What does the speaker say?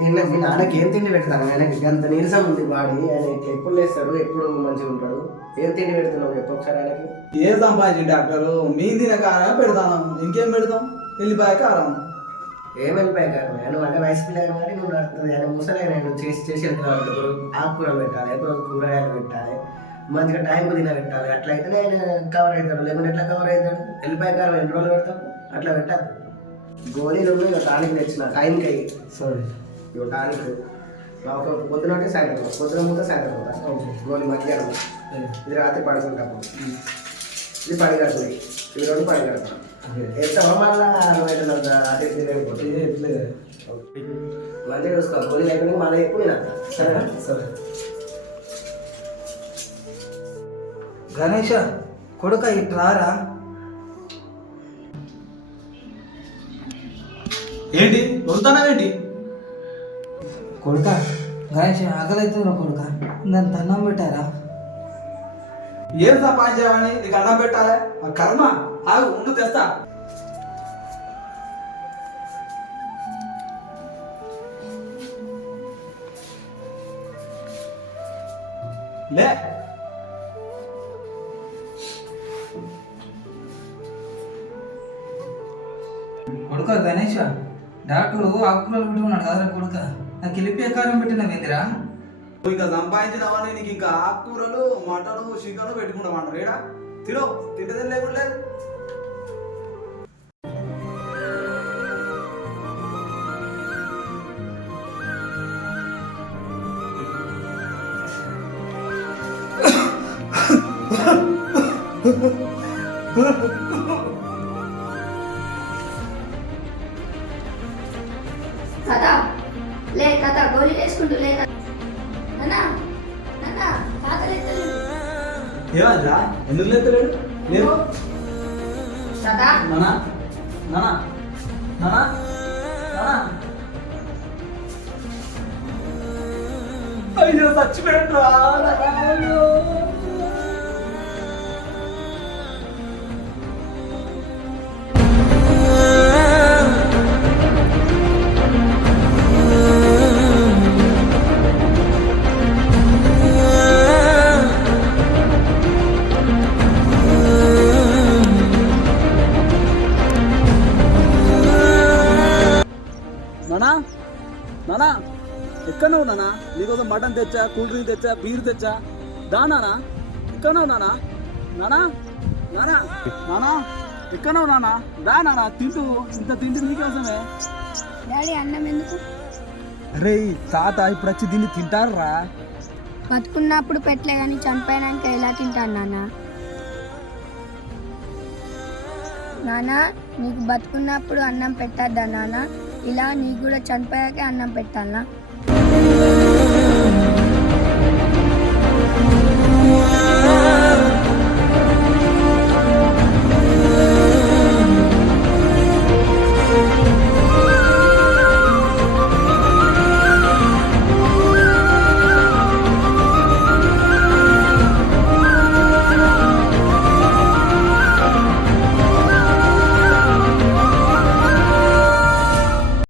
మీ నాన్నకి ఏం తిండి పెడతాను? ఆయనకి అంత నీరసం ఉంది బాడీ ఆయన ఎప్పుడు లేస్తాడు ఎప్పుడు మంచిగా ఉంటాడు? ఏం తిండి పెడుతున్నావు చెప్పు ఒకసారి ఆయనకి. ఏ సంపాదించి డాక్టరు? మీ తినే కారం పెడతాను. ఇంకేం పెడతాం? వెళ్ళిపోయా కారం. ఏం వెళ్ళిపోయాయి కాదు నువ్వు అంటే వయసు పిల్లలు కానీ నువ్వు ఆయన ముసలైన నువ్వు చేసి చేసి వెళ్తున్నావు ఇప్పుడు ఆకుకూరలు పెట్టాలి ఎప్పుడు కూరగాయలు పెట్టాలి మంచిగా టైంకు తిన పెట్టాలి అట్లా అయితేనే ఆయన కవర్ అవుతాడు. లేకుంటే ఎట్లా కవర్ అవుతాడు? వెళ్ళిపోయా కారం ఎన్ని రోజులు పెడతాం అట్లా పెట్టద్దు. గోళీలు ఉన్నాయి ఇక టానిక్ తెచ్చిన టైంకి అయ్యి. సరే టానిక్ ఒక పొద్దున ఉంటే సాయంత్రం పొద్దున ముందు సాయంత్రం పోతా గోళీ మధ్యాహ్నం ఇది రాత్రి పడుకుంటాము ఇది పడి కడుతుంది ఇవి రెండు పడి కడతాం వేస్తావా మళ్ళా అటు ఎట్లేదు మంచిగా చూసుకో. గోళీ లేకుండా మళ్ళీ ఎక్కువ సరేనా సరే గణేష కొడుక ఇట్లారా ఏంటి? వదులుతానావేంటి కొడుక? గణేష్ ఆకలి అవుతుందిరా కొడుక. దాన్ని దండం పెట్టారా? ఏం సంపాదించావని నీకు అన్నం పెట్టాలి? ఆ కర్మ? ఆగు ఉండు తెస్తా. లే. కొడుక గణేష్ డాక్టరు ఆకుకూరలు పెట్టుకున్నాడు కదరా కొడుక? నాకు వెళ్ళిపోయే కారం పెట్టిన వేందిరా నువ్వు ఇంకా సంపాదించినవని నీకు? ఇంకా ఆకుకూరలు మటను చికెన్ పెట్టుకుంటామంట రేడా తిను. తింటే లేకుండా లేదు. తాత లే తాత గోళీ వేసుకుంటూ లే నాన్న నాన్న తాత లేస్తలేడు ఏమైందిరా? ఎందుకు లేతలేడు లేవు తాత. నానా నానా నానా నానా అయ్యో చచ్చిపోయాడురా అయ్యో నానా ఎక్కడన్నావు నానా నీకోసం మటన్ తెచ్చా కూల్ డ్రింక్ తెచ్చా బీర్ తెచ్చా? దా నానా ఎక్కడన్నావు నానా నానా నానా నానా ఎక్కడన్నావు నానా దా నానా తింటూ ఇంత తిండి నీకోసమే డాడీ అన్నం ఎందుకు? అరే తాత ఇప్పుడు వచ్చి దీన్ని తింటారా బతుకున్నప్పుడు పెట్టలే కానీ చనిపోయాక ఎలా తింటాను నాన్న నాన్న నీకు బతుకున్నప్పుడు అన్నం పెట్టద్దా నాన్న ఇలా నీ కూడా చనిపోయాకే అన్నం పెట్టాలా? Oh